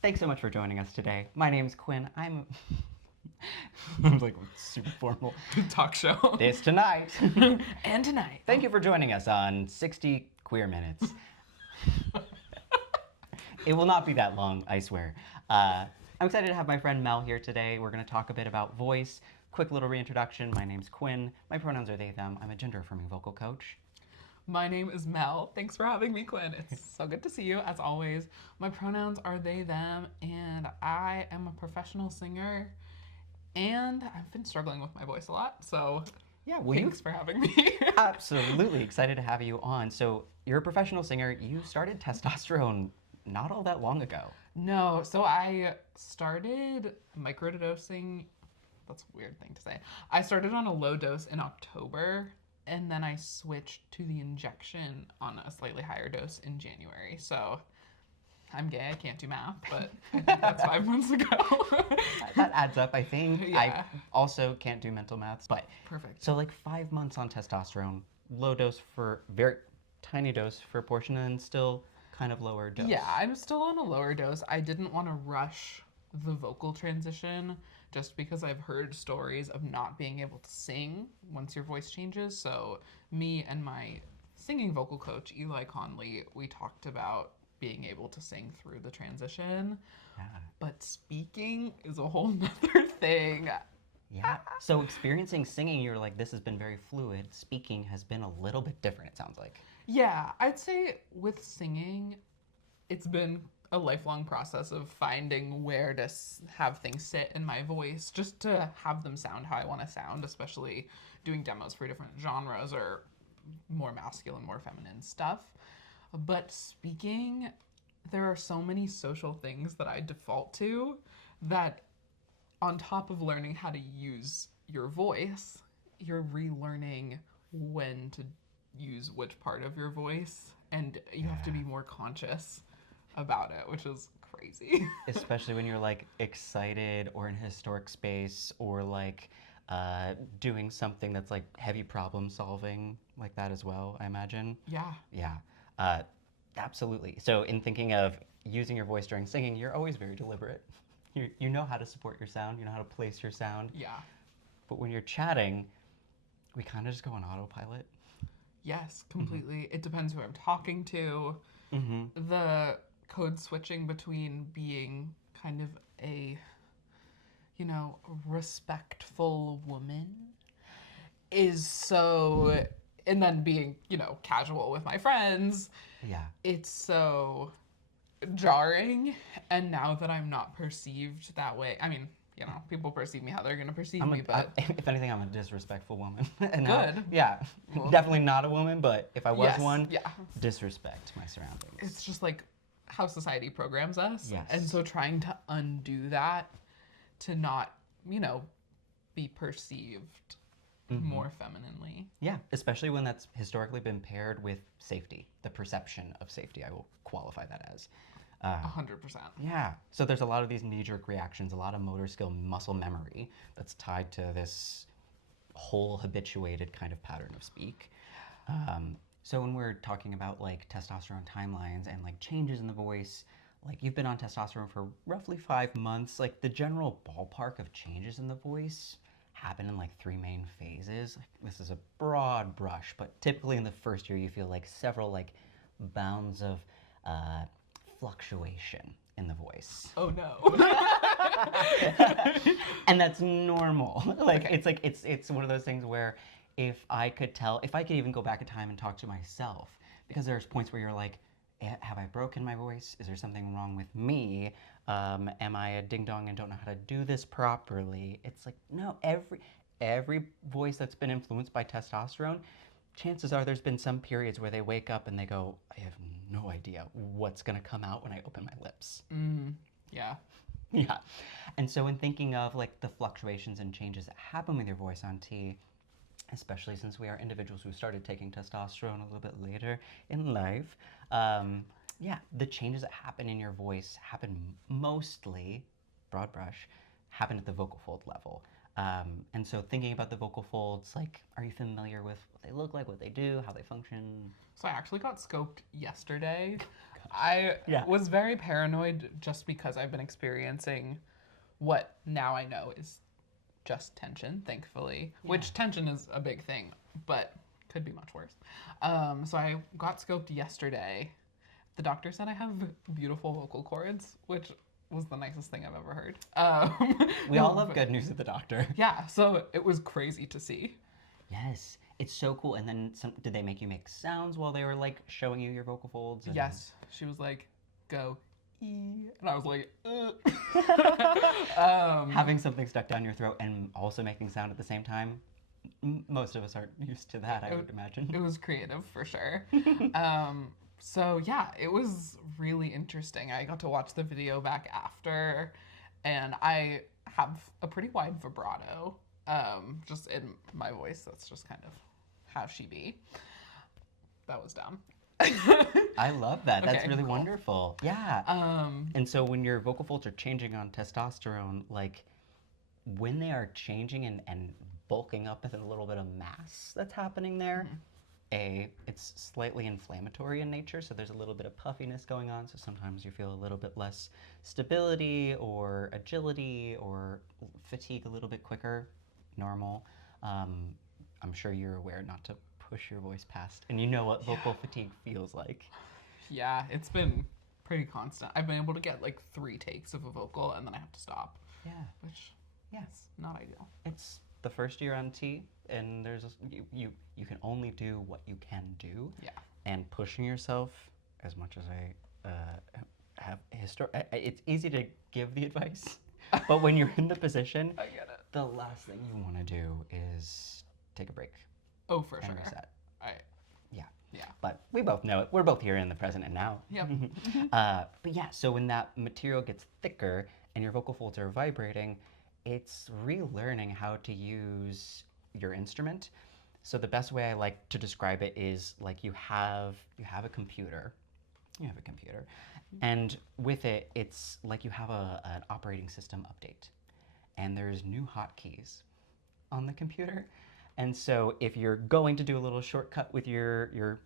Thanks so much for joining us today. My name's Quinn. I'm like super formal. Talk show. This tonight. And tonight. Thank you for joining us on 60 Queer Minutes. It will not be that long, I swear. I'm excited to have my friend Mel here today. We're going to talk a bit about voice. Quick little reintroduction. My name's Quinn. My pronouns are they, them. I'm a gender-affirming vocal coach. My name is Mel. Thanks for having me, Quinn. It's so good to see you, as always. My pronouns are they, them, and I am a professional singer. And I've been struggling with my voice a lot, so yeah, well, thanks for having me. Absolutely excited to have you on. So you're a professional singer. You started testosterone not all that long ago. No, so I started microdosing. That's a weird thing to say. I started on a low dose in October, and then I switched to the injection on a slightly higher dose in January. So I'm gay, I can't do math, but I think that's 5 months ago. That adds up, I think. Yeah. I also can't do mental maths, but Perfect. so like 5 months on testosterone, low dose for very tiny dose for a portion, and still kind of lower dose. Yeah, I'm still on a lower dose. I didn't want to rush the vocal transition just because I've heard stories of not being able to sing once your voice changes. So me and my singing vocal coach, Eli Conley, we talked about being able to sing through the transition. Yeah. But speaking is a whole nother thing. Yeah. So experiencing singing, you're like, this has been very fluid. Speaking has been a little bit different, it sounds like. Yeah, I'd say with singing, it's been a lifelong process of finding where to have things sit in my voice, just to have them sound how I want to sound, especially doing demos for different genres or more masculine, more feminine stuff. But speaking, there are so many social things that I default to that on top of learning how to use your voice, you're relearning when to use which part of your voice, and you have to be more conscious about it, which is crazy. Especially when you're like excited or in a historic space or like doing something that's like heavy problem solving like that as well, I imagine. Yeah. Yeah, absolutely. So in thinking of using your voice during singing, you're always very deliberate. You know how to support your sound, you know how to place your sound. Yeah. But when you're chatting, we kind of just go on autopilot. Yes, completely. It depends who I'm talking to. The code switching between being kind of a, respectful woman is so, and then being, casual with my friends. Yeah. It's so jarring. And now that I'm not perceived that way, I mean, people perceive me how they're going to perceive me, but if anything, I'm a disrespectful woman. And Good. Yeah, definitely not a woman, but if I was Yes, one, yeah. disrespect my surroundings. It's just like how society programs us. Yes. And so trying to undo that to not, be perceived more femininely. Yeah, especially when that's historically been paired with safety, the perception of safety, I will qualify that as. 100%. Yeah, so there's a lot of these knee-jerk reactions, a lot of motor skill, muscle memory that's tied to this whole habituated kind of pattern of speak. So when we're talking about like testosterone timelines and like changes in the voice, like you've been on testosterone for roughly 5 months, like the general ballpark of changes in the voice happen in like 3 main phases. Like, this is a broad brush, but typically in the first year you feel like several like bounds of fluctuation in the voice. Oh no. And that's normal. Like it's one of those things where if I could even go back in time and talk to myself, because there's points where you're like, have I broken my voice? Is there something wrong with me? Am I a ding dong and don't know how to do this properly? It's like, no, every voice that's been influenced by testosterone, chances are there's been some periods where they wake up and they go, I have no idea what's gonna come out when I open my lips. Yeah. Yeah. And so in thinking of like the fluctuations and changes that happen with your voice on T, especially since we are individuals who started taking testosterone a little bit later in life, the changes that happen in your voice happen mostly, broad brush, happen at the vocal fold level. And so thinking about the vocal folds, like, are you familiar with what they look like, what they do, how they function? So I actually got scoped yesterday. I Yeah. was very paranoid just because I've been experiencing what now I know is just tension, thankfully, which tension is a big thing, but could be much worse. So I got scoped yesterday. The doctor said I have beautiful vocal cords, which was the nicest thing I've ever heard. We all love good news at the doctor. Yeah, so it was crazy to see. Yes, it's so cool. And then did they make you make sounds while they were like showing you your vocal folds? And... Yes, she was like, go E, and I was like, Having something stuck down your throat and also making sound at the same time, most of us aren't used to that, I would imagine. It was creative for sure. So yeah, it was really interesting. I got to watch the video back after, and I have a pretty wide vibrato, just in my voice. That's just kind of how she be. That was dumb. I love that. That's Okay, really cool. wonderful. Yeah. And so when your vocal folds are changing on testosterone, like when they are changing and bulking up with a little bit of mass that's happening there, it's slightly inflammatory in nature, so there's a little bit of puffiness going on, so sometimes you feel a little bit less stability or agility or fatigue a little bit quicker, normal. I'm sure you're aware not to push your voice past, and you know what vocal fatigue feels like. Yeah, it's been pretty constant. I've been able to get like 3 takes of a vocal, and then I have to stop. Yeah. Which, Yeah. is not ideal. It's the first year on T, and there's you can only do what you can do. Yeah. And pushing yourself, as much as I have it's easy to give the advice, but when you're in the position, I get it. the last thing you want to do is take a break Oh, for and sure. reset. Yeah. Yeah. But we both know it. We're both here in the present and now. Yep. But yeah, so when that material gets thicker and your vocal folds are vibrating, it's relearning how to use your instrument. So the best way I like to describe it is like you have a computer. You have a computer. And with it, it's like you have an operating system update. And there's new hotkeys on the computer. And so if you're going to do a little shortcut with your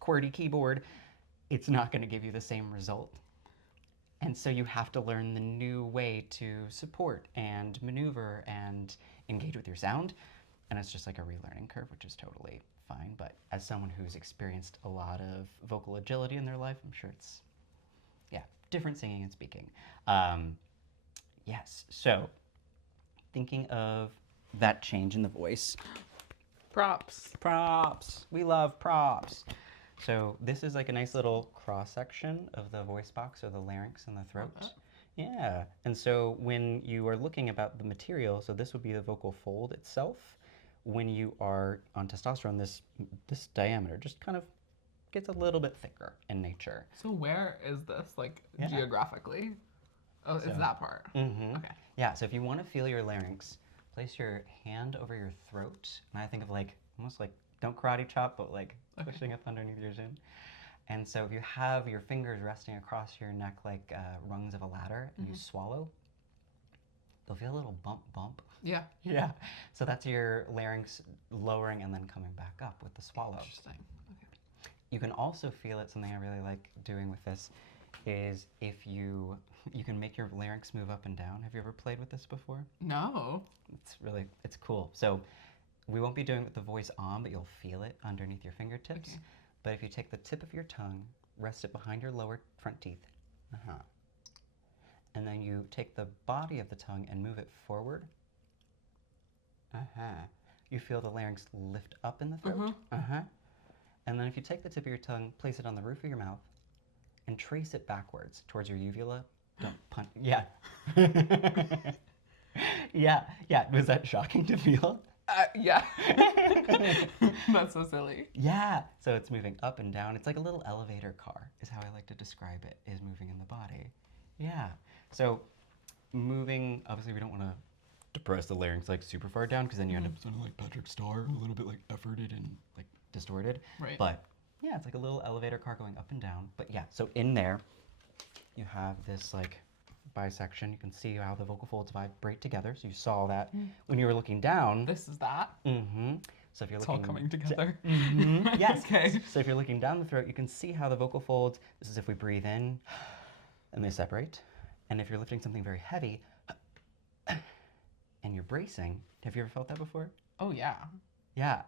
QWERTY keyboard, it's not going to give you the same result. And so you have to learn the new way to support and maneuver and engage with your sound. And it's just like a relearning curve, which is totally fine. But as someone who's experienced a lot of vocal agility in their life, I'm sure it's, different singing and speaking. Yes, so thinking of that change in the voice. Props. Props. We love props. So this is like a nice little cross section of the voice box or the larynx and the throat. Yeah. And so when you are looking about the material, so this would be the vocal fold itself. When you are on testosterone, this diameter just kind of gets a little bit thicker in nature. So where is this, like, Yeah. geographically? Oh, it's that part. Mm-hmm. Okay. Yeah, so if you want to feel your larynx, place your hand over your throat. And I think of like, almost like, don't karate chop, but like pushing up underneath your chin. And so if you have your fingers resting across your neck like rungs of a ladder and you swallow, you'll feel a little bump. Yeah. Yeah. So that's your larynx lowering and then coming back up with the swallow. Interesting. Okay. You can also feel it, something I really like doing with this is if you can make your larynx move up and down. Have you ever played with this before? No. It's cool. So we won't be doing it with the voice on, but you'll feel it underneath your fingertips. Okay. But if you take the tip of your tongue, rest it behind your lower front teeth, and then you take the body of the tongue and move it forward, you feel the larynx lift up in the throat. And then if you take the tip of your tongue, place it on the roof of your mouth, and trace it backwards towards your uvula. Don't punch. Yeah. Yeah. Was that shocking to feel? Yeah. That's so silly. Yeah. So it's moving up and down. It's like a little elevator car is how I like to describe it, is moving in the body. Yeah. So moving, obviously we don't want to depress the larynx like super far down because then you end up sounding like Patrick Starr, a little bit like efforted and like distorted. Right. But yeah, it's like a little elevator car going up and down. But yeah, so in there you have this like bisection. You can see how the vocal folds vibrate together. So you saw that when you were looking down. This is that. So if you're It's all looking coming together. yes. Okay. So if you're looking down the throat, you can see how the vocal folds, this is if we breathe in and they separate. And if you're lifting something very heavy and you're bracing, have you ever felt that before? Oh, yeah. Yeah.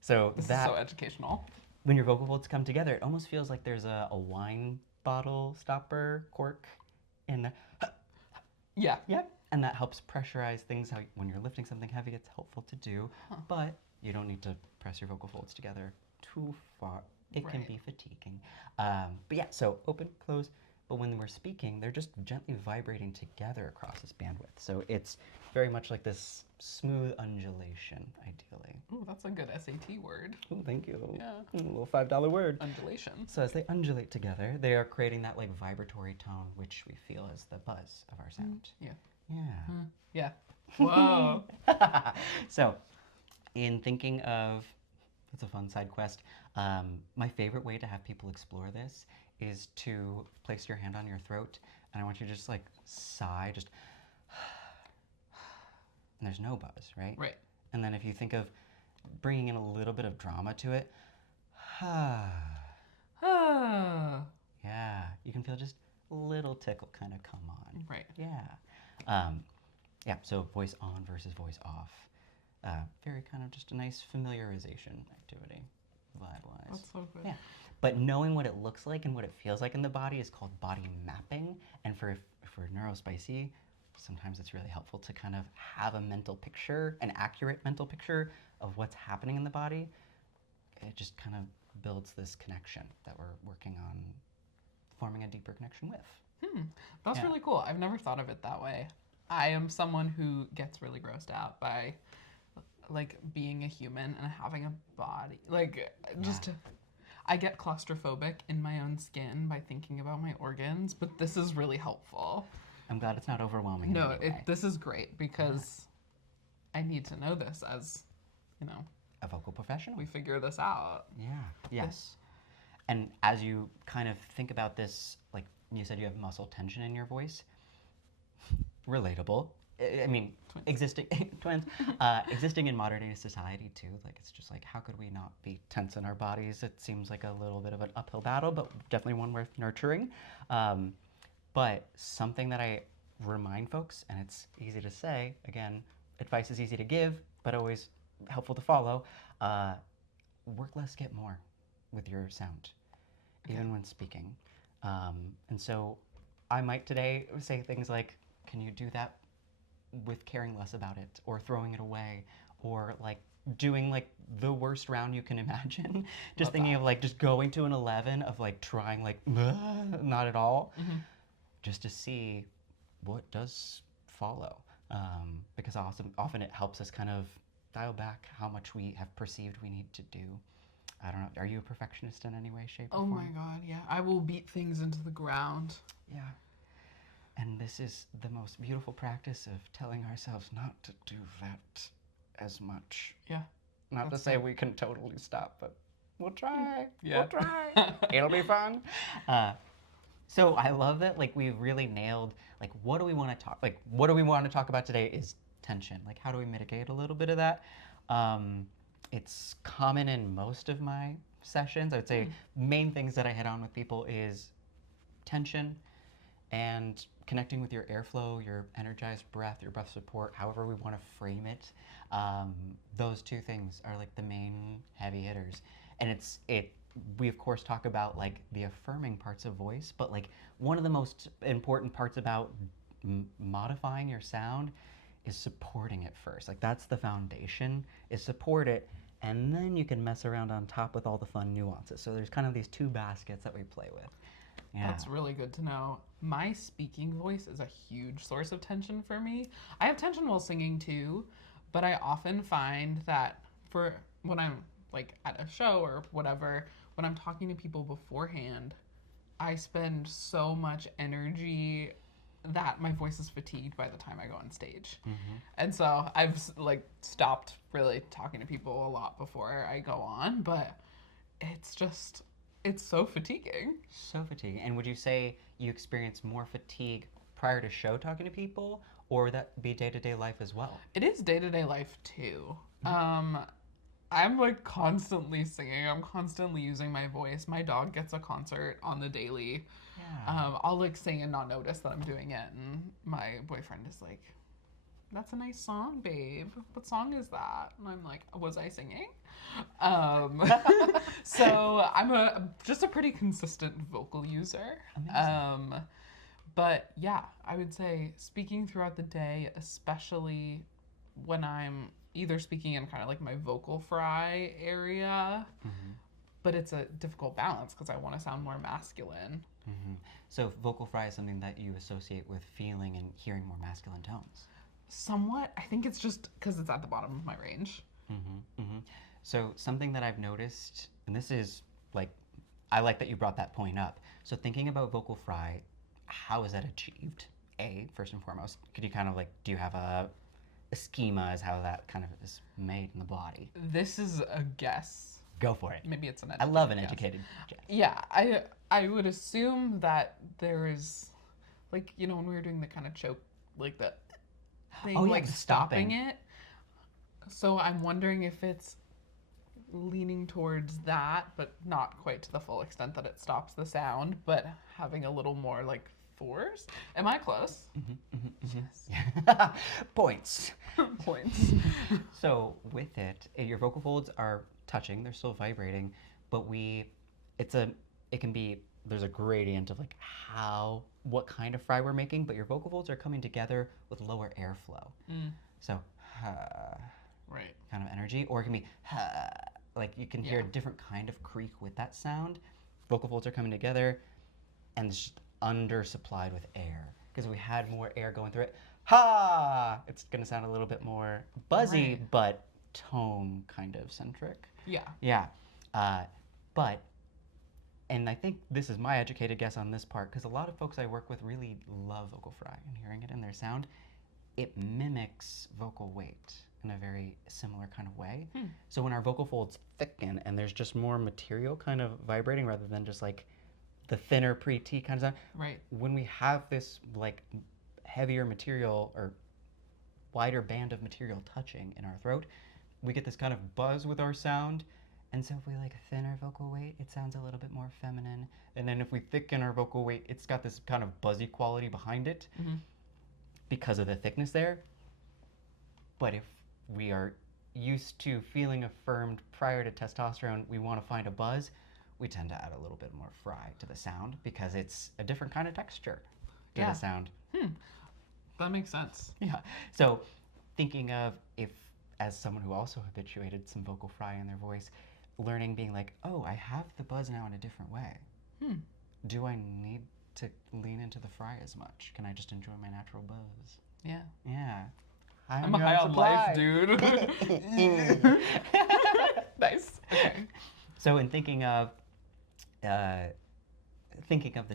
So This is so educational. when your vocal folds come together, it almost feels like there's a wine bottle stopper cork in the Yeah. Yep. And that helps pressurize things. How when you're lifting something heavy, it's helpful to do, but you don't need to press your vocal folds together too far. It can Right. be fatiguing. But yeah, so open, close. But when we're speaking, they're just gently vibrating together across this bandwidth. So it's very much like this smooth undulation, ideally. Ooh, that's a good SAT word. Oh, thank you. Yeah. A little $5 word. Undulation. So as they undulate together, they are creating that like vibratory tone, which we feel is the buzz of our sound. Yeah. Yeah. Yeah. Whoa. So, in thinking of, it's a fun side quest, my favorite way to have people explore this is to place your hand on your throat, and I want you to just like sigh, just, and there's no buzz, right? Right. And then if you think of bringing in a little bit of drama to it, yeah, you can feel just a little tickle kind of come on. Right. Yeah. Yeah, so voice on versus voice off. Very kind of just a nice familiarization activity, vibe-wise. That's so good. Yeah. But knowing what it looks like and what it feels like in the body is called body mapping. And for neurospicy, sometimes it's really helpful to kind of have a mental picture, an accurate mental picture of what's happening in the body. It just kind of builds this connection that we're working on forming a deeper connection with. That's Yeah. really cool. I've never thought of it that way. I am someone who gets really grossed out by like being a human and having a body. Like just I get claustrophobic in my own skin by thinking about my organs, but this is really helpful. I'm glad it's not overwhelming. No, in any way. this is great because I need to know this as, you know, A vocal professional. we figure this out. Yeah. Yes. And as you kind of think about this, like you said, you have muscle tension in your voice. Relatable. I mean, Twins. existing twins, existing in modern day society too. Like it's just like, how could we not be tense in our bodies? It seems like a little bit of an uphill battle, but definitely one worth nurturing. But something that I remind folks, and it's easy to say, again, advice is easy to give, but always helpful to follow. Work less, get more with your sound, even when speaking. And so I might today say things like, can you do that with caring less about it, or throwing it away, or like doing like the worst round you can imagine? Just thinking of like just going to an 11 of like trying like not at all, just to see what does follow. Because often it helps us kind of dial back how much we have perceived we need to do. I don't know. Are you a perfectionist in any way, shape, or Oh form? my god, yeah. I will beat things into the ground. Yeah. And this is the most beautiful practice of telling ourselves not to do that as much. Yeah. Not to That's say good. we can totally stop, but we'll try. Yeah. We'll try. It'll be fun. So I love that, like, we really nailed, like, what do we want to talk about today is tension. Like, how do we mitigate a little bit of that? It's common in most of my sessions. I would say main things that I hit on with people is tension and connecting with your airflow, your energized breath, your breath support, however we want to frame it. Those two things are like the main heavy hitters. And we of course talk about like the affirming parts of voice, but like one of the most important parts about modifying your sound is supporting it first. Like that's the foundation, is support it, and then you can mess around on top with all the fun nuances. So there's kind of these two baskets that we play with. Yeah. That's really good to know. My speaking voice is a huge source of tension for me. I have tension while singing too, but I often find that for when I'm like at a show or whatever, when I'm talking to people beforehand, I spend so much energy that my voice is fatigued by the time I go on stage. And so I've like stopped really talking to people a lot before I go on, but it's so fatiguing. So fatiguing. And would you say you experience more fatigue prior to show talking to people, or would that be day-to-day life as well? It is day-to-day life too. I'm like constantly singing. I'm constantly using my voice. My dog gets a concert on the daily. Yeah. I'll like sing and not notice that I'm doing it, and my boyfriend is like, "That's a nice song, babe. What song is that?" And I'm like, "Was I singing?" Um, so I'm just a pretty consistent vocal user. Amazing. But yeah, I would say speaking throughout the day, especially when I'm either speaking in kind of like my vocal fry area, but it's a difficult balance because I want to sound more masculine. So vocal fry is something that you associate with feeling and hearing more masculine tones. Somewhat, I think it's just because it's at the bottom of my range. So something that I've noticed, and this is like, I like that you brought that point up. So thinking about vocal fry, how is that achieved? First and foremost, could you kind of like, do you have a schema as how that kind of is made in the body? This is a guess. Go for it. Maybe it's an I educated love an guess. educated guess. Yeah, I would assume that there is, like, you know, when we were doing the kind of choke, like the thing, Oh, yeah, like the stopping stopping. it. So I'm wondering if it's leaning towards that, but not quite to the full extent that it stops the sound, but having a little more like force. Am I close? Points. Points. So with it, your vocal folds are touching; they're still vibrating, but it can be, there's a gradient of like what kind of fry we're making, but your vocal folds are coming together with lower airflow. So Right. kind of energy, or it can be like you can hear a Yeah. different kind of creak with that sound. Vocal folds are coming together, and it's just undersupplied with air. Because if we had more air going through it, it's gonna sound a little bit more buzzy, Right. but tone kind of centric. Yeah. Yeah, but and I think this is my educated guess on this part, because a lot of folks I work with really love vocal fry and hearing it in their sound. It mimics vocal weight in a very similar kind of way. So when our vocal folds thicken and there's just more material kind of vibrating rather than just like the thinner pre-T kind of sound, Right. when we have this like heavier material or wider band of material touching in our throat, we get this kind of buzz with our sound. And so if we like a thinner vocal weight, it sounds a little bit more feminine. And then if we thicken our vocal weight, it's got this kind of buzzy quality behind it because of the thickness there. But if we are used to feeling affirmed prior to testosterone, we want to find a buzz, we tend to add a little bit more fry to the sound because it's a different kind of texture to Yeah. the sound. That makes sense. Yeah. So thinking of, if as someone who also habituated some vocal fry in their voice, learning being like, oh, I have the buzz now in a different way. Do I need to lean into the fry as much? Can I just enjoy my natural buzz? Yeah. Yeah. I'm high on life, dude. Nice. Okay. So in thinking of the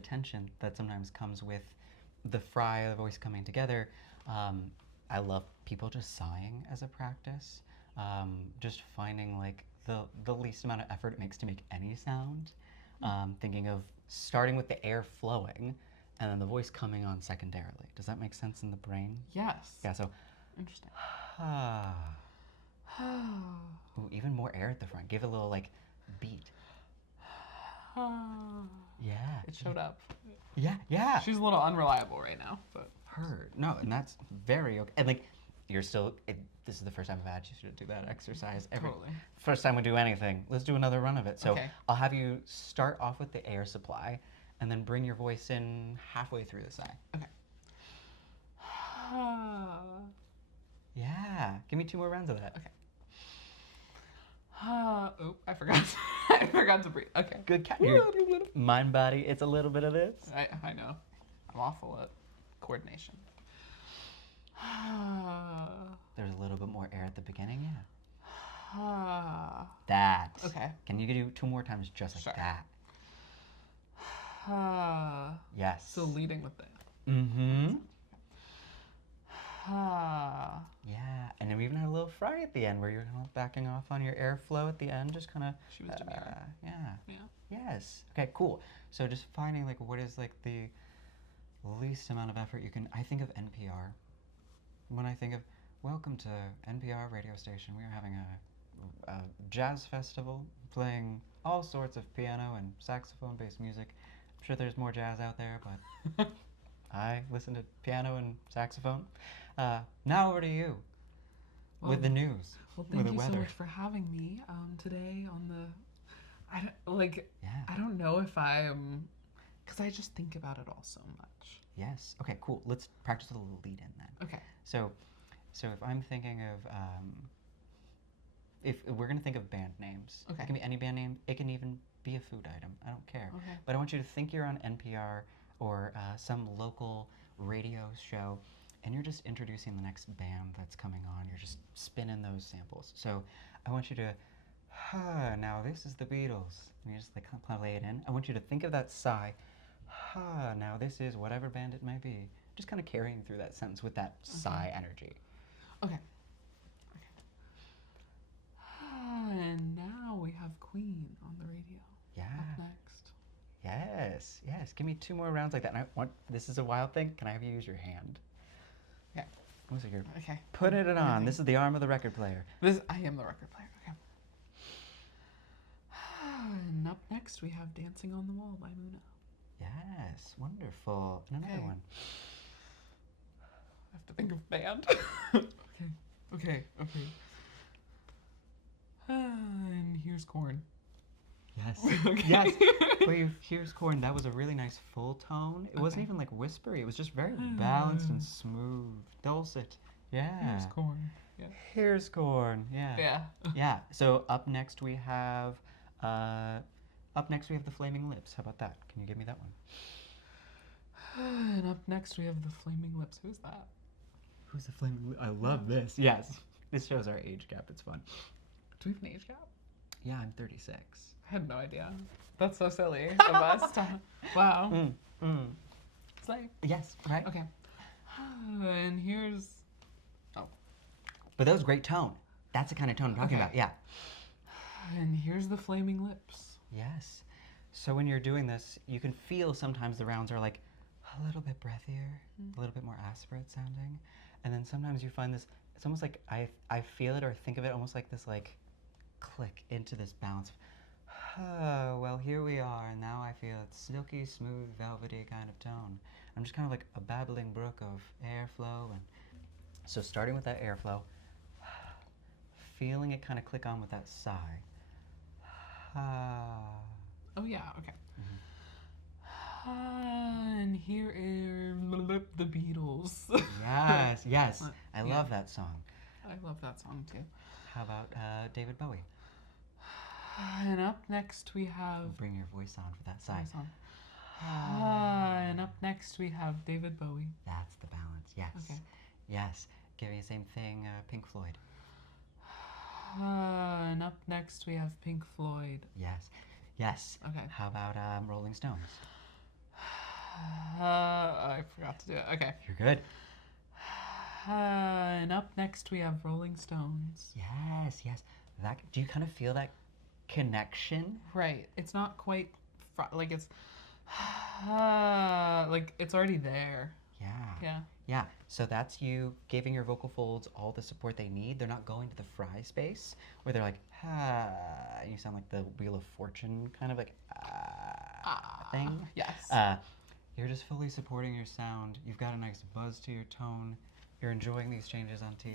tension that sometimes comes with the fry, the voice coming together, I love people just sighing as a practice. Just finding like the least amount of effort it makes to make any sound. Thinking of starting with the air flowing and then the voice coming on secondarily. Does that make sense in the brain? Yes. Yeah, so Interesting. Ooh, even more air at the front. Give it a little like beat. Yeah. It showed up. Yeah. She's a little unreliable right now, but Heard. No, and that's very okay. And like, you're still. This is the first time I've had you to do that exercise. Totally. First time we do anything. Let's do another run of it. So Okay. I'll have you start off with the air supply, and then bring your voice in halfway through the sigh. Okay. Yeah. Give me 2 more rounds of that. Okay. Oh, I forgot. I forgot to breathe. Okay. Good cat. Mind, body. It's a little bit of this. I know. I'm awful at coordination. There's a little bit more air at the beginning. Yeah. That. Okay. Can you do 2 more times just like Sure. that? Yes. So leading with that. Mm-hmm. Yeah, and then we even had a little fry at the end where you're kind of backing off on your airflow at the end, just kind of. She was demure. Yeah. Yeah. Yes. Okay. Cool. So just finding like what is like the least amount of effort you can. I think of NPR. When I think of welcome to NPR radio station, we are having a jazz festival playing all sorts of piano and saxophone-based music. I'm sure there's more jazz out there, but I listen to piano and saxophone. Now over to you with the news, Well, with thank the you so weather. much for having me today on the. I don't like. Yeah. I don't know if I'm, because I just think about it all so much. Yes. Okay. Cool. Let's practice a little lead in then. Okay. So if I'm thinking of if we're gonna think of band names, Okay. it can be any band name. It can even be a food item. I don't care. Okay. But I want you to think you're on NPR or some local radio show, and you're just introducing the next band that's coming on. You're just spinning those samples. So I want you to, now this is the Beatles. And you just like play it in. I want you to think of that sigh. Now this is whatever band it might be. Just kind of carrying through that sentence with that sigh energy. Okay. And now we have Queen on the radio. Yeah. Up next. Yes. Yes. Give me 2 more rounds like that. And I want, this is a wild thing. Can I have you use your hand? Yeah. So you're Okay. putting it on. This is the arm of the record player. I am the record player. Okay. And up next we have Dancing on the Wall by Muna. Yes. Wonderful. And another Okay. one. I have to think of band. Okay. And here's Corn. Yes. Okay. Yes. Wait, here's Corn. That was a really nice full tone. It wasn't even like whispery. It was just very balanced and smooth, dulcet. Yeah. Here's Corn. Yeah. Here's Corn. Yeah. Yeah. Yeah. So up next we have the Flaming Lips. How about that? Can you give me that one? And up next we have the Flaming Lips. Who's that? Who's the Flaming Lips? I love this. Yes. This shows our age gap. It's fun. Do we have an age gap? Yeah, I'm 36. I had no idea. That's so silly of us. Wow. It's like, Yes, right? okay. And here's. But that was great tone. That's the kind of tone I'm talking about. Yeah. And here's the Flaming Lips. Yes. So when you're doing this, you can feel sometimes the rounds are like a little bit breathier, a little bit more aspirate sounding. And then sometimes you find this, it's almost like I feel it or think of it almost like this like click into this balance. Well, here we are, and now I feel it's silky, smooth, velvety kind of tone. I'm just kind of like a babbling brook of airflow. And so starting with that airflow, feeling it kind of click on with that sigh. Oh, yeah, okay. And here are the Beatles. Yes, yes. I love that song. I love that song too. How about David Bowie? And up next we have. Bring your voice on for that sigh. And up next we have David Bowie. That's the balance. Yes. Okay. Yes. Give me the same thing, Pink Floyd. And up next we have Pink Floyd. Yes. Yes. Okay. How about Rolling Stones? I forgot to do it. Okay. You're good. And up next we have Rolling Stones. Yes, yes. That. Do you kind of feel that connection? Right. It's not quite like it's like it's already there. Yeah. Yeah. Yeah. So that's you giving your vocal folds all the support they need. They're not going to the fry space where they're like, you sound like the Wheel of Fortune kind of like thing. Yes. You're just fully supporting your sound. You've got a nice buzz to your tone. You're enjoying these changes on T.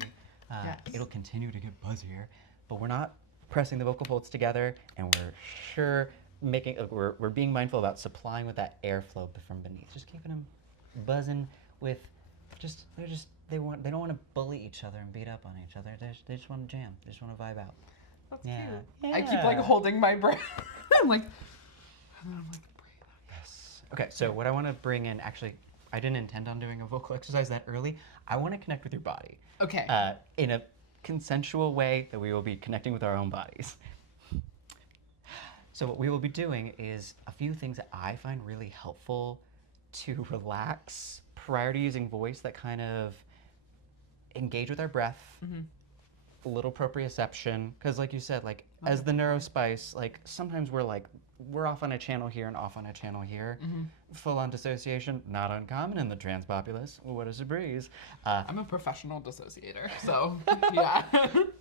Yes. It'll continue to get buzzier, but we're not pressing the vocal folds together, and we're sure making we're being mindful about supplying with that airflow from beneath. Just keeping them buzzing with they don't want to bully each other and beat up on each other. They just want to jam. They just want to vibe out. That's Yeah. cute. I keep like holding my breath. I'm like, and then I'm like, breathe. Yes. Okay, so what I want to bring in, actually, I didn't intend on doing a vocal exercise that early. I want to connect with your body. Okay. In a consensual way that we will be connecting with our own bodies. So what we will be doing is a few things that I find really helpful to relax prior to using voice that kind of engage with our breath, a little proprioception, because like you said, like as the neurospice, like sometimes we're off on a channel here and off on a channel here. Full on dissociation, not uncommon in the trans populace. What is a breeze? I'm a professional dissociator, so yeah.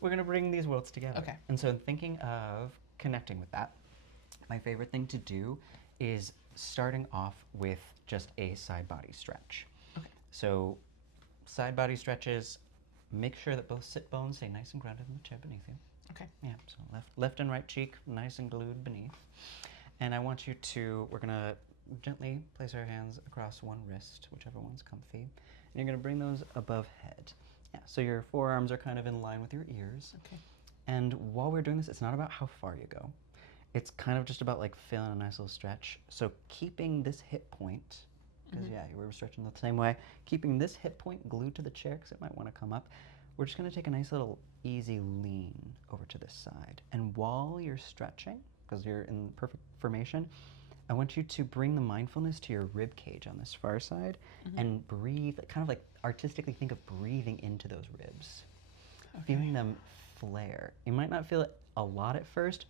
We're gonna bring these worlds together. Okay. And so in thinking of connecting with that, my favorite thing to do is starting off with just a side body stretch. Okay. So side body stretches, make sure that both sit bones stay nice and grounded in the chair beneath you. Okay. Yeah, so left and right cheek nice and glued beneath. And I want you to, we're gonna gently place our hands across one wrist, whichever one's comfy. And you're gonna bring those above head. Yeah, so your forearms are kind of in line with your ears. Okay. And while we're doing this, it's not about how far you go. It's kind of just about like feeling a nice little stretch. So keeping this hip point, because yeah, we were stretching the same way, keeping this hip point glued to the chair because it might want to come up. We're just going to take a nice little easy lean over to this side. And while you're stretching, because you're in perfect formation, I want you to bring the mindfulness to your rib cage on this far side and breathe, kind of like artistically think of breathing into those ribs, feeling them flare. You might not feel it a lot at first,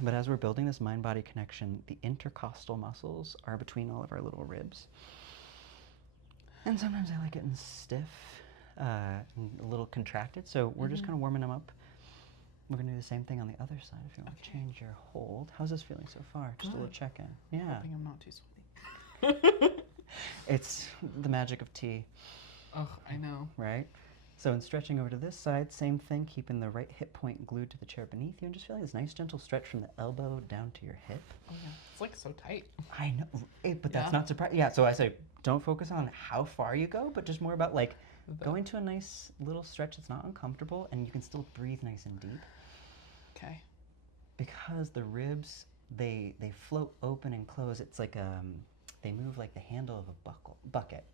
but as we're building this mind-body connection, the intercostal muscles are between all of our little ribs. And sometimes I like it in stiff, and a little contracted, so we're just kind of warming them up. We're gonna do the same thing on the other side if you want to change your hold. How's this feeling so far? Just a little check-in. Yeah. Hoping I'm not too sweaty. It's the magic of tea, Oh, I know. right? So in stretching over to this side, same thing, keeping the right hip point glued to the chair beneath you and just feeling this nice gentle stretch from the elbow down to your hip. Oh yeah, it's like so tight. I know, but that's Yeah. not surprising. Yeah, so I say don't focus on how far you go, but just more about like going to a nice little stretch that's not uncomfortable and you can still breathe nice and deep. Okay. Because the ribs, they float open and close. It's like they move like the handle of a bucket.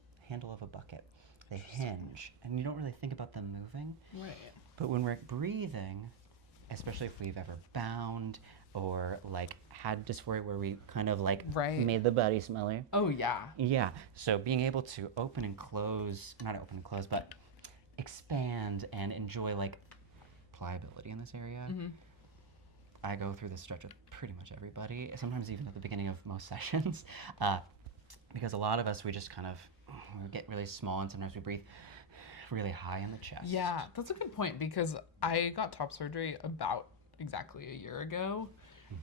They hinge, and you don't really think about them moving. Right. But when we're breathing, especially if we've ever bound or like had dysphoria where we kind of like made the body smaller. Oh yeah. Yeah. So being able to open and close, not open and close, but expand and enjoy like pliability in this area. I go through this stretch with pretty much everybody, sometimes even at the beginning of most sessions, because a lot of us, we just kind of we get really small and sometimes we breathe really high in the chest. Yeah, that's a good point because I got top surgery about exactly a year ago.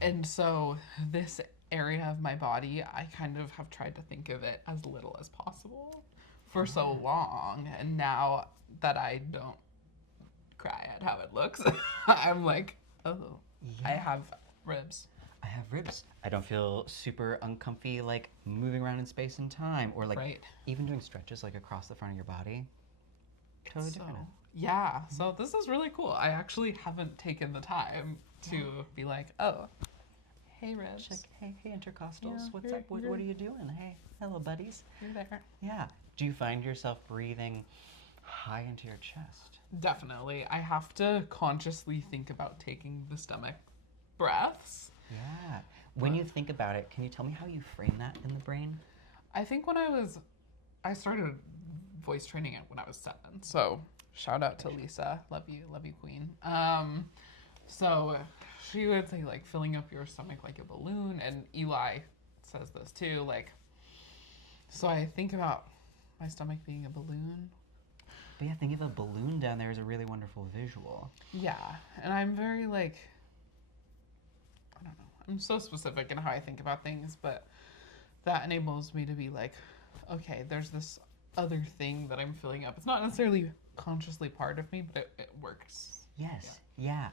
And so this area of my body, I kind of have tried to think of it as little as possible for so long. And now that I don't cry at how it looks, I'm like, oh, I have ribs. I have ribs. I don't feel super uncomfy like moving around in space and time or like even doing stretches like across the front of your body. Totally different. Yeah, so this is really cool. I actually haven't taken the time to be like, oh, hey ribs. Check, hey intercostals, Yeah, what's up? What are you doing? Hey, hello buddies. You're there. Yeah. Do you find yourself breathing high into your chest? Definitely. I have to consciously think about taking the stomach breaths. Yeah. When you think about it, can you tell me how you frame that in the brain? I think when I started voice training when I was 7. So shout out to Lisa. Love you, Queen. So she would say like filling up your stomach like a balloon, and Eli says this too. Like, so I think about my stomach being a balloon. But yeah, think of a balloon down there as a really wonderful visual. Yeah, and I'm very like, I don't know. I'm so specific in how I think about things, but that enables me to be like, okay, there's this other thing that I'm filling up. It's not necessarily consciously part of me, but it works. Yes. Yeah.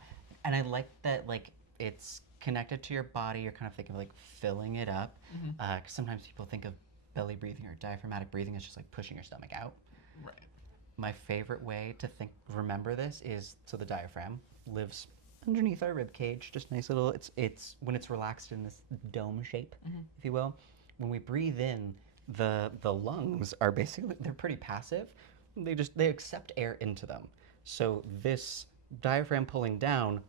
And I like that, like, it's connected to your body. You're kind of thinking of like filling it up. 'Cause sometimes people think of belly breathing or diaphragmatic breathing as just like pushing your stomach out. Right. My favorite way to remember this is, so the diaphragm lives underneath our rib cage, just nice little, it's when it's relaxed in this dome shape, if you will. When we breathe in, the lungs are basically, they're pretty passive. They accept air into them. So this diaphragm pulling down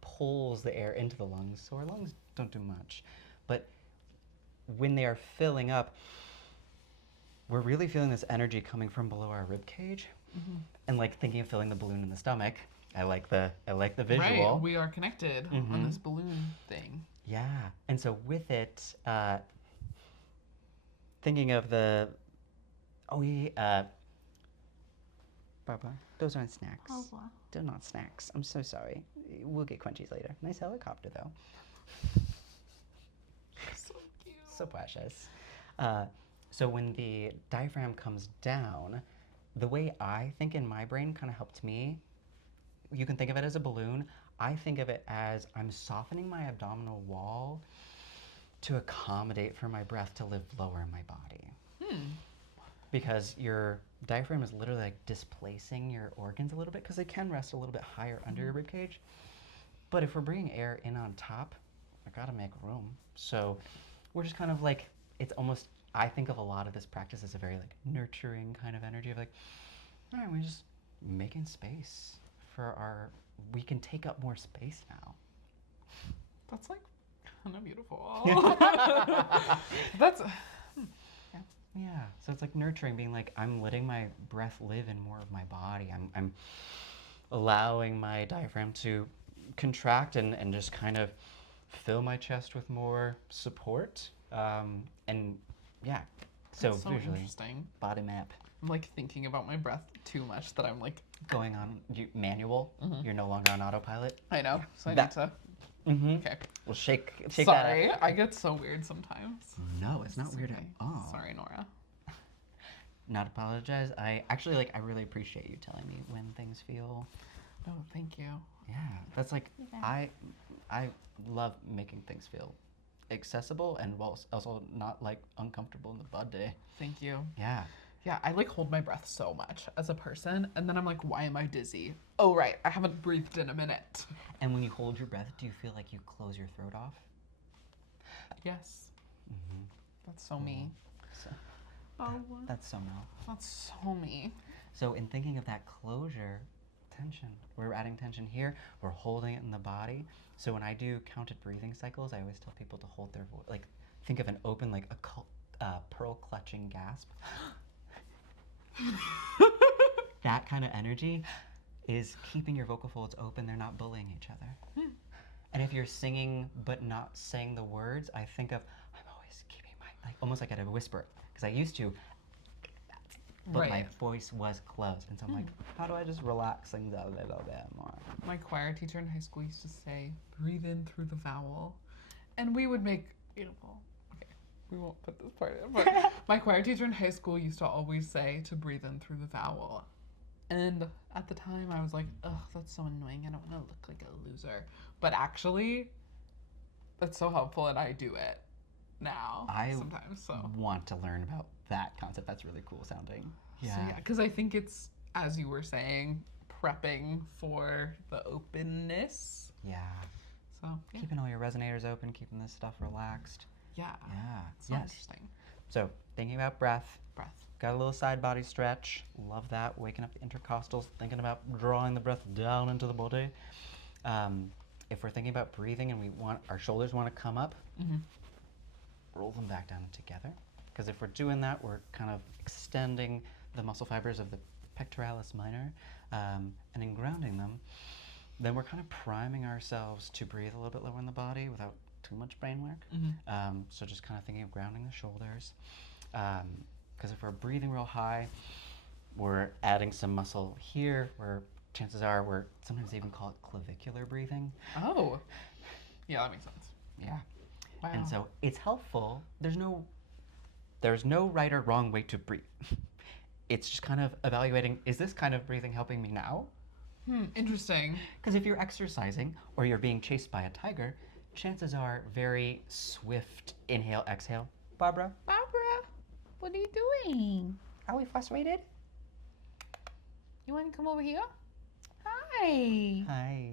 pulls the air into the lungs. So our lungs don't do much. But when they are filling up, we're really feeling this energy coming from below our rib cage, and like thinking of filling the balloon in the stomach. I like the visual. Right, we are connected on this balloon thing. Yeah, and so with it, thinking of the, Barbara, those aren't snacks. Oh, wow. They're not snacks. I'm so sorry. We'll get crunchies later. Nice helicopter though. So cute. So precious. So when the diaphragm comes down, the way I think in my brain kind of helped me, you can think of it as a balloon. I think of it as I'm softening my abdominal wall to accommodate for my breath to live lower in my body. Because your diaphragm is literally like displacing your organs a little bit because they can rest a little bit higher under your rib cage. But if we're bringing air in on top, I gotta make room. So we're just kind of like, it's almost, I think of a lot of this practice as a very like nurturing kind of energy of like, all right, we're just making space for we can take up more space now. That's like kind of beautiful. That's, Yeah, so it's like nurturing, being like, I'm letting my breath live in more of my body. I'm allowing my diaphragm to contract and just kind of fill my chest with more support. And yeah, so that's so visually, interesting. body map. I'm like thinking about my breath too much that I'm like, Going on manual, you're no longer on autopilot. I know, so I That- need to, okay. Well, shake that Sorry, up. I get so weird sometimes. No, it's not weird at Okay. all. Sorry, Nora. Not apologize. I really appreciate you telling me when things feel. Oh, thank you. Yeah, that's like I love making things feel accessible and also not like uncomfortable in the bud day. Thank you. Yeah. Yeah, I like hold my breath so much as a person, and then I'm like, why am I dizzy? Oh, right, I haven't breathed in a minute. And when you hold your breath, do you feel like you close your throat off? Yes. That's so me. So, Oh, that's so Mel. that's so me. So in thinking of that closure, tension. We're adding tension here. We're holding it in the body. So when I do counted breathing cycles, I always tell people to hold their voice. Like, think of an open, like a pearl clutching gasp. That kind of energy is keeping your vocal folds open. They're not bullying each other. And if you're singing but not saying the words, I think of, I'm always keeping my, like, almost like at a whisper. Because I used to, but my voice was closed. And so I'm like, how do I just relax things out a little bit more? My choir teacher in high school used to say, breathe in through the vowel. And we would make, beautiful. Okay, we won't put this part in. But my choir teacher in high school used to always say to breathe in through the vowel. And at the time I was like, ugh, that's so annoying. I don't want to look like a loser. But actually, that's so helpful and I do it now sometimes. So want to learn about that concept. That's really cool sounding. Yeah. So yeah, because I think it's, as you were saying, prepping for the openness. Yeah. So yeah. Keeping all your resonators open, keeping this stuff relaxed. Yeah. Yeah. So interesting. So thinking about breath. Breath. Got a little side body stretch. Love that. Waking up the intercostals. Thinking about drawing the breath down into the body. If we're thinking about breathing and we want our shoulders want to come up, roll them back down together. Because if we're doing that, we're kind of extending the muscle fibers of the pectoralis minor, and in grounding them, then we're kind of priming ourselves to breathe a little bit lower in the body without too much brain work. So just kind of thinking of grounding the shoulders. Because if we're breathing real high, we're adding some muscle here, where chances are we're sometimes even call it clavicular breathing. Oh. Yeah, that makes sense. Yeah. Wow. And so it's helpful. There's no right or wrong way to breathe. It's just kind of evaluating, is this kind of breathing helping me now? Interesting. Because if you're exercising or you're being chased by a tiger, chances are very swift inhale, exhale. Barbara, What are you doing? are we frustrated? You want to come over here? Hi. Hi.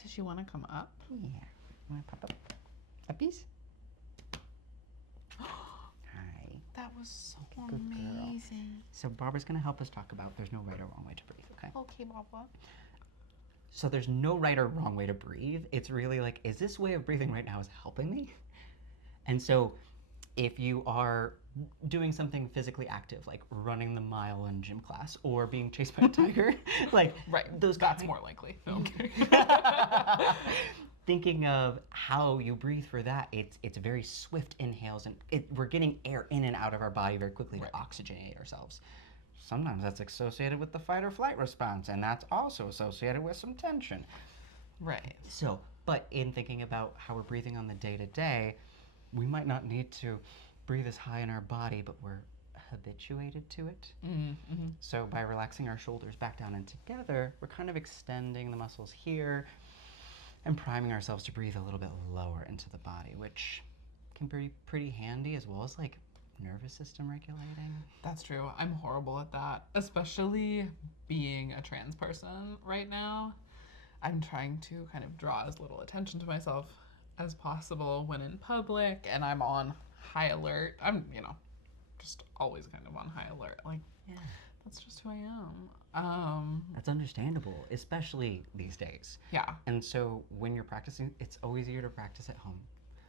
Does she want to come up? Yeah. Want to pop up? Uppies? Hi. That was so Good girl. amazing. So Barbara's going to help us talk about there's no right or wrong way to breathe, okay? Okay, Barbara. So there's no right or wrong way to breathe. It's really like, is this way of breathing right now is helping me? And so if you are doing something physically active, like running the mile in gym class or being chased by a tiger. Like, Right. That's more likely. No, I'm kidding. thinking of how you breathe for that, it's very swift inhales, and we're getting air in and out of our body very quickly to oxygenate ourselves. Sometimes that's associated with the fight or flight response, and that's also associated with some tension. Right. So, but in thinking about how we're breathing on the day to day, we might not need to breathe as high in our body, but we're habituated to it. Mm-hmm. So by relaxing our shoulders back down and together, we're kind of extending the muscles here and priming ourselves to breathe a little bit lower into the body, which can be pretty handy, as well as like nervous system regulating. That's true. I'm horrible at that, especially being a trans person right now. I'm trying to kind of draw as little attention to myself as possible when in public, and I'm on high alert. I'm, just always kind of on high alert. Like, Yeah. that's just who I am. That's understandable, especially these days. Yeah. And so when you're practicing, it's always easier to practice at home.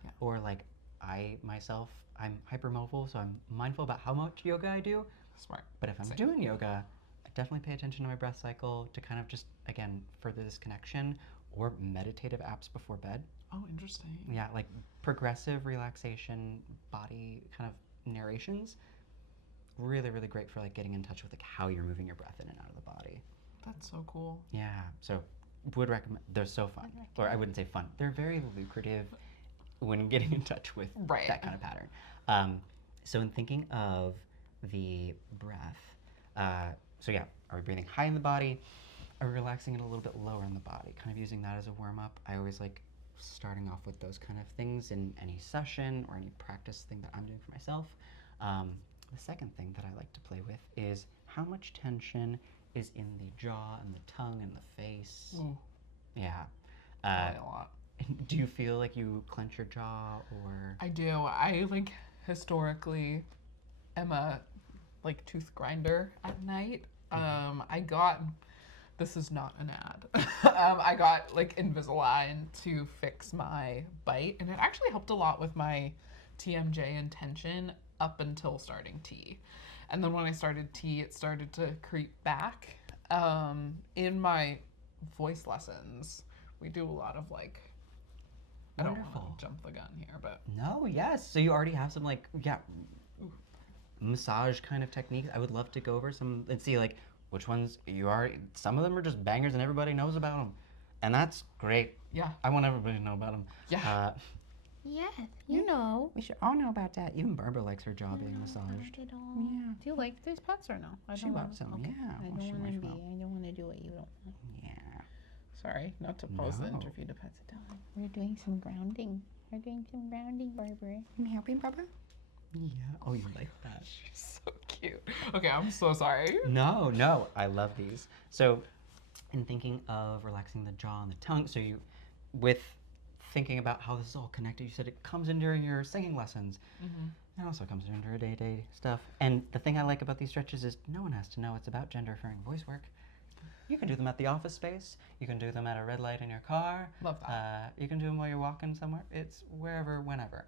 Yeah. Or like I'm hypermobile, so I'm mindful about how much yoga I do. Smart. But if I'm doing yoga, I definitely pay attention to my breath cycle to kind of just, again, further this connection, or meditative apps before bed. Oh, interesting. Yeah, like progressive relaxation, body kind of narrations. Really, really great for like getting in touch with like how you're moving your breath in and out of the body. That's so cool. Yeah, so would recommend. They're so fun, or I wouldn't say fun. They're very lucrative when getting in touch with that kind of pattern. So in thinking of the breath, so yeah, are we breathing high in the body? Are we relaxing it a little bit lower in the body? Kind of using that as a warm up. I always like starting off with those kind of things in any session or any practice thing that I'm doing for myself. The second thing that I like to play with is how much tension is in the jaw and the tongue and the face. Ooh. Yeah. Probably a lot. Do you feel like you clench your jaw, or? I do. I like historically am a like tooth grinder at night. This is not an ad. I got like Invisalign to fix my bite, and it actually helped a lot with my TMJ and tension up until starting T. And then when I started T, it started to creep back. In my voice lessons, we do a lot of like, I don't want to jump the gun here, but. No, yes. So you already have some like, massage kind of techniques. I would love to go over some and see like which ones some of them are just bangers and everybody knows about them. And that's great. Yeah. I want everybody to know about them. Yeah. Yes, you know. We should all know about that. Even Barbara likes her jaw being massaged. Yeah. Yeah. Do you like these pets or no? She loves them, okay. yeah. I Well, she don't might want to well. I don't want to do what you don't want. Yeah. Sorry, not to pause the No. interview to pass it down. We're doing some grounding. Barbara. You helping, Barbara? Yeah. Oh, you like that? She's so cute. Okay, I'm so sorry. No. I love these. So, in thinking of relaxing the jaw and the tongue, so with thinking about how this is all connected, you said it comes in during your singing lessons. Mm-hmm. It also comes in during day-to-day stuff. And the thing I like about these stretches is no one has to know it's about gender-affirming voice work. You can do them at the office space. You can do them at a red light in your car. Love that. You can do them while you're walking somewhere. It's wherever, whenever.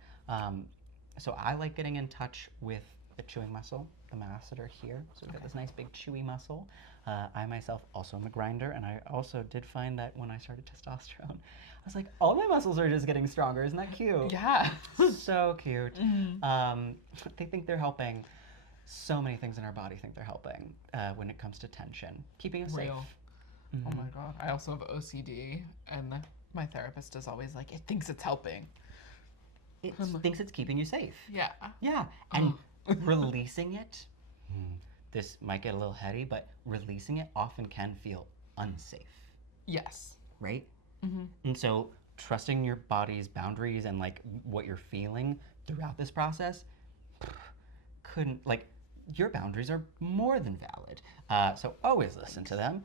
So I like getting in touch with the chewing muscle, the masseter here. So we've got this nice big chewy muscle. I myself also am a grinder, and I also did find that when I started testosterone, I was like, all my muscles are just getting stronger. Isn't that cute? Yeah. So cute. Mm-hmm. They think they're helping. So many things in our body think they're helping when it comes to tension, keeping us safe. Real. Oh my god. I also have OCD, and my therapist is always like, it thinks it's helping. It thinks it's keeping you safe. Yeah. Yeah. And releasing it, this might get a little heady, but releasing it often can feel unsafe, Yes. right? Mm-hmm. And so trusting your body's boundaries and like what you're feeling throughout this process your boundaries are more than valid. So always listen to them,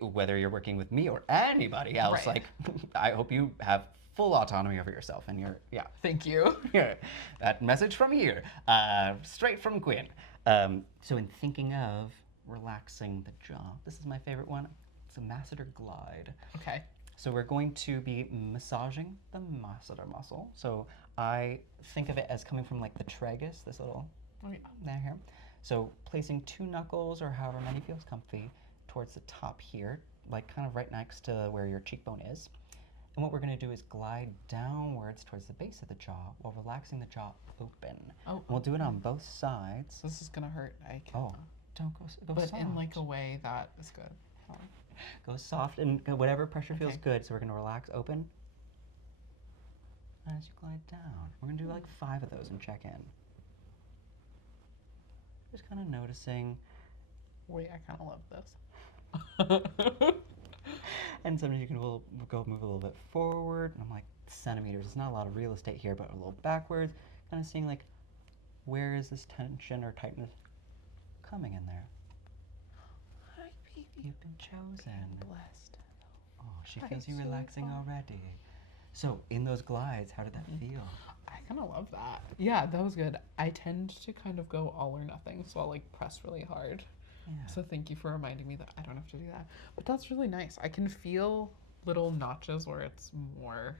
whether you're working with me or anybody else. Right. Like, I hope you have full autonomy over yourself, and Thank you. that message from here, straight from Quinn. So in thinking of relaxing the jaw, this is my favorite one. It's a Masseter glide. Okay. So we're going to be massaging the masseter muscle. So I think of it as coming from like the tragus, this little Oh, yeah. There. So placing 2 knuckles, or however many feels comfy, towards the top here, like kind of right next to where your cheekbone is. And what we're going to do is glide downwards towards the base of the jaw while relaxing the jaw open. Oh, And we'll do it on both sides. This is gonna hurt. I can't. Oh, don't go But soft. in like a way that is good. Go soft and whatever pressure feels Okay. good. So we're going to relax open. As you glide down, we're going to do like 5 of those and check in. Just kind of noticing. Wait, I kind of love this. And sometimes you can go move a little bit forward. And I'm like, centimeters. It's not a lot of real estate here, but a little backwards. Kind of seeing like, where is this tension or tightness coming in there? Hi, baby. You've been chosen. Blessed. Oh, she I'm feels you so relaxing fun. already. So in those glides, how did that feel? I kind of love that. Yeah, that was good. I tend to kind of go all or nothing, so I'll like press really hard. Yeah. So thank you for reminding me that I don't have to do that. But that's really nice. I can feel little notches where it's more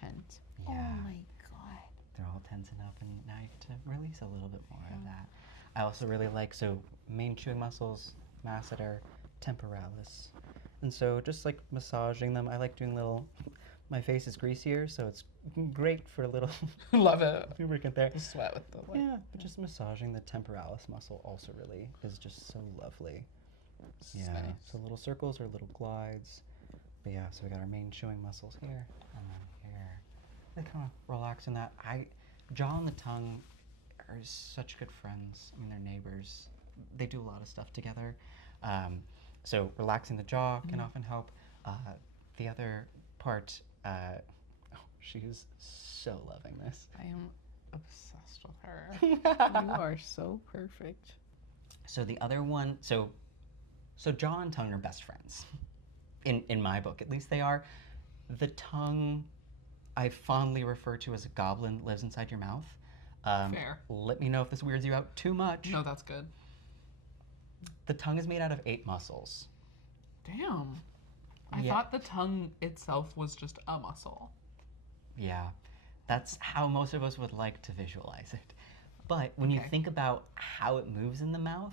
tense. Oh Yeah. my god. They're all tensing up, and now you get to release a little bit more of that. I also really like, so main chewing muscles, masseter, temporalis. And so just like massaging them, I like doing little, my face is greasier, so it's great for a little Love it. lubricant there. The sweat with the like. Yeah, but just massaging the temporalis muscle also really is just so lovely. This is Yeah, nice. so little circles or little glides. But yeah, so we got our main chewing muscles here and then here. They kind of relax in that. Jaw and the tongue are such good friends. I mean, they're neighbors. They do a lot of stuff together. So relaxing the jaw can often help. The other part, she's so loving this. I am obsessed with her. You are so perfect. So the other one, so jaw and tongue are best friends. In my book, at least they are. The tongue, I fondly refer to as a goblin that lives inside your mouth. Fair. Let me know if this weirds you out too much. No, that's good. The tongue is made out of 8 muscles. Damn. I Yeah. thought the tongue itself was just a muscle. Yeah, that's how most of us would like to visualize it. But when you Okay. think about how it moves in the mouth,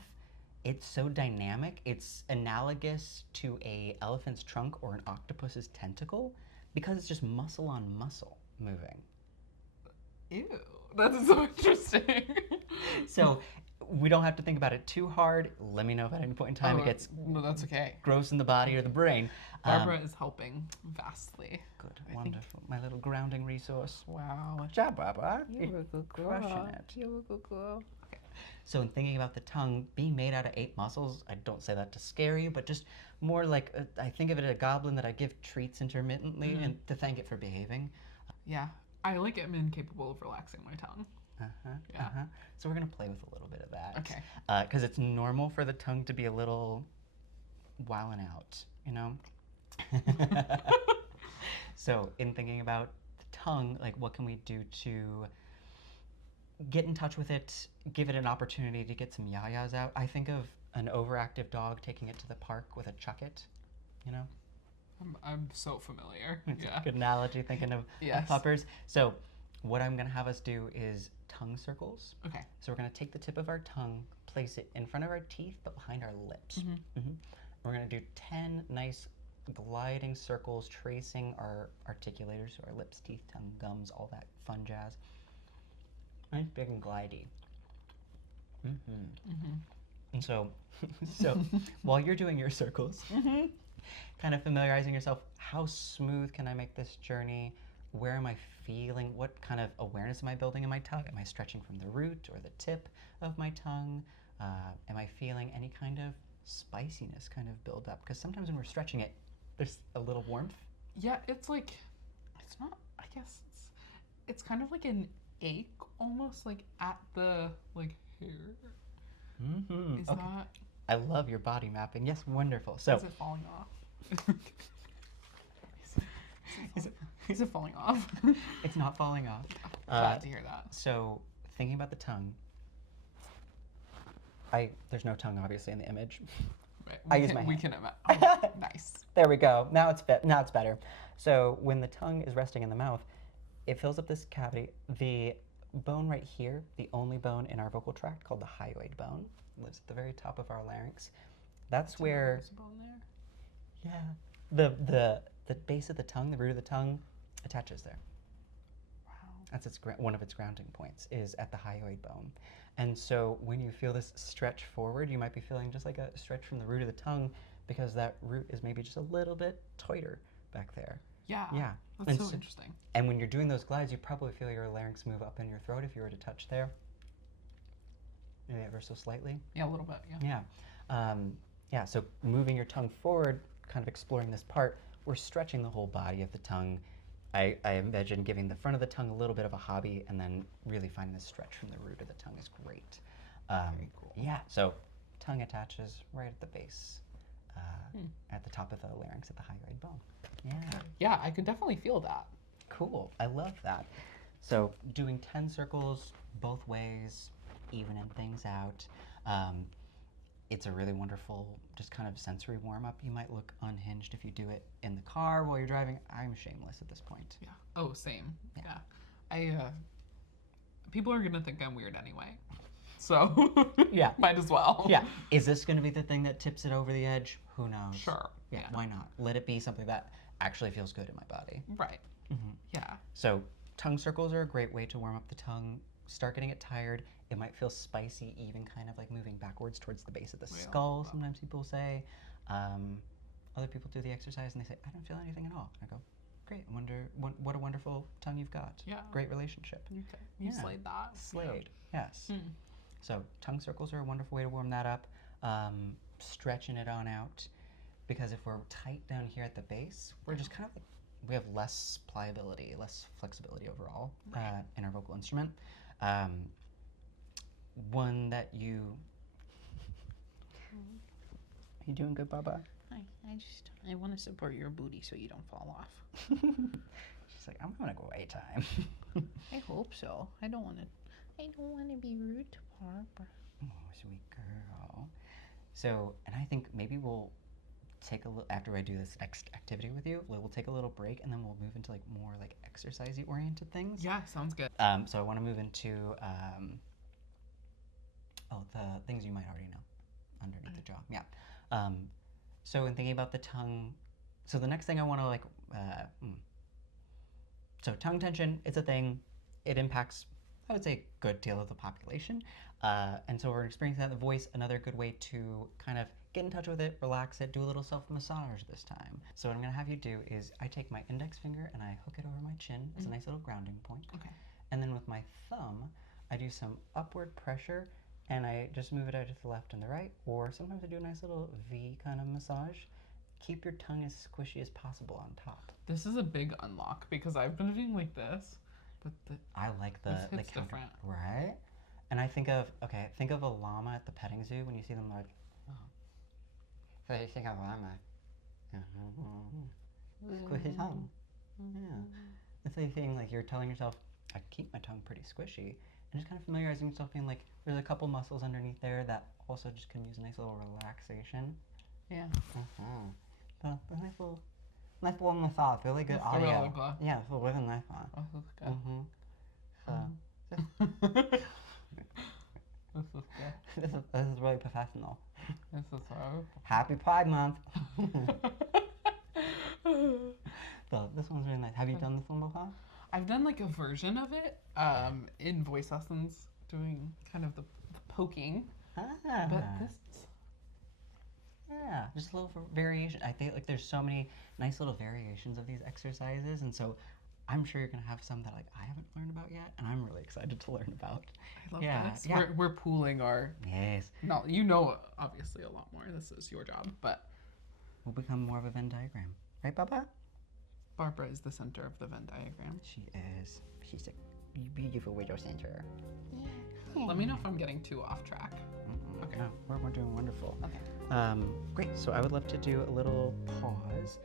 it's so dynamic. It's analogous to a elephant's trunk or an octopus's tentacle because it's just muscle on muscle moving. Ew. That's so interesting. So we don't have to think about it too hard. Let me know if at any point in time it gets No, that's okay. gross in the body or the brain. Barbara is helping vastly. Good, think- wonderful. My little grounding resource. Wow. Good job, Barbara. You're a good girl. Crushing it. You're a good girl. So in thinking about the tongue being made out of 8 muscles, I don't say that to scare you, but just more like I think of it as a goblin that I give treats intermittently and to thank it for behaving. Yeah. I like am incapable of relaxing my tongue. Yeah. So we're gonna play with a little bit of that. Okay. Because it's normal for the tongue to be a little wilding out, you know. So in thinking about the tongue, like what can we do to get in touch with it, give it an opportunity to get some yayas out? I think of an overactive dog taking it to the park with a chuck it, you know? I'm so familiar. It's Yeah. a good analogy, thinking of Yes. puppers. So what I'm going to have us do is tongue circles. Okay. So we're going to take the tip of our tongue, place it in front of our teeth, but behind our lips. We're going to do 10 nice gliding circles, tracing our articulators, so our lips, teeth, tongue, gums, all that fun jazz. Nice, big and glidey. And so while you're doing your circles, kind of familiarizing yourself, how smooth can I make this journey? Where am I feeling? What kind of awareness am I building in my tongue? Am I stretching from the root or the tip of my tongue? Am I feeling any kind of spiciness kind of build up? Because sometimes when we're stretching it, there's a little warmth. Yeah, it's like, it's not, I guess it's kind of like an ache almost like at the, like here. Is Okay. that, I love your body mapping. Yes, wonderful. So is it falling off? Is it falling off? it's not falling off. Glad to hear that. So thinking about the tongue, there's no tongue obviously in the image. Right, I use my We hand. can oh, nice. There we go. Now it's better. So when the tongue is resting in the mouth, it fills up this cavity. The bone right here, the only bone in our vocal tract called the hyoid bone, lives at the very top of our larynx. That's where, There's a bone there. yeah, the base of the tongue, the root of the tongue, attaches there. Wow. That's one of its grounding points, is at the hyoid bone. And so when you feel this stretch forward, you might be feeling just like a stretch from the root of the tongue, because that root is maybe just a little bit tighter back there. Yeah. Yeah. That's And so interesting. And when you're doing those glides, you probably feel your larynx move up in your throat if you were to touch there. Maybe ever so slightly. Yeah, a little bit. Yeah. Yeah. Yeah, so moving your tongue forward, kind of exploring this part, we're stretching the whole body of the tongue. I imagine giving the front of the tongue a little bit of a hobby, and then really finding the stretch from the root of the tongue is great. Very cool. Yeah, so tongue attaches right at the base, at the top of the larynx at the hyoid bone. Yeah. Yeah, I could definitely feel that. Cool. I love that. So doing 10 circles both ways, evening things out. It's a really wonderful, just kind of sensory warm-up. You might look unhinged if you do it in the car while you're driving. I'm shameless at this point. Yeah. Oh, same. Yeah. I people are gonna think I'm weird anyway, so Yeah. might as well. Yeah. Is this going to be the thing that tips it over the edge? Who knows? Sure. Yeah, why not? Let it be something that actually feels good in my body. Right. Mm-hmm. Yeah. So tongue circles are a great way to warm up the tongue. Start getting it tired. It might feel spicy, even kind of like moving backwards towards the base of the skull, sometimes people say. Other people do the exercise and they say, I don't feel anything at all. I go, great, what a wonderful tongue you've got. Yeah. Great relationship. Okay. You Yeah. slayed that. Slayed, yes. Hmm. So tongue circles are a wonderful way to warm that up. Stretching it on out, because if we're tight down here at the base, we're just kind of like, we have less pliability, less flexibility overall in our vocal instrument. One that you doing good, Baba? I want to support your booty so you don't fall off. She's like, I'm having a great time. I hope so. I don't want to be rude to Barbara. Oh, sweet girl. So, and I think maybe we'll take a little, after I do this next activity with you, we'll take a little break and then we'll move into like more like exercise-y oriented things. Yeah, sounds good. So I want to move into, the things you might already know underneath the jaw. Yeah. So in thinking about the tongue, so the next thing I want to so tongue tension, it's a thing. It impacts, I would say, a good deal of the population. And so we're experiencing that in the voice. Another good way to kind of get in touch with it, relax it, do a little self-massage this time. So what I'm going to have you do is I take my index finger and I hook it over my chin. It's a nice little grounding point. Okay. And then with my thumb, I do some upward pressure and I just move it out to the left and the right, or sometimes I do a nice little V kind of massage. Keep your tongue as squishy as possible on top. This is a big unlock because I've been doing like this, but I like the it's counter, different. right? And I think of a llama at the petting zoo when you see them like, so you think of a llama, squishy tongue. Yeah, it's like thing like you're telling yourself, I keep my tongue pretty squishy, and just kind of familiarizing yourself, being like, there's a couple muscles underneath there that also just can use a nice little relaxation. Yeah. So a nice little massage, really good That's audio. really good. Yeah, it's a really nice one. Oh, that's good. So This is good. this is really professional. This is so. Happy Pride Month. So this one's really nice. Have you done this one before? I've done like a version of it in voice lessons, doing kind of the poking, but this. Yeah, just a little variation. I think like there's so many nice little variations of these exercises, and so I'm sure you're gonna have some that like I haven't learned about yet, and I'm really excited to learn about. I love Yeah, this. yeah. We're pooling our. Yes, No, you know obviously a lot more. This is your job, but we'll become more of a Venn diagram, right, Papa? Barbara is the center of the Venn diagram. She is. She's a beautiful widow center. Let me know if I'm getting too off track. Okay. No, we're doing wonderful. Okay. Great. So I would love to do a little pause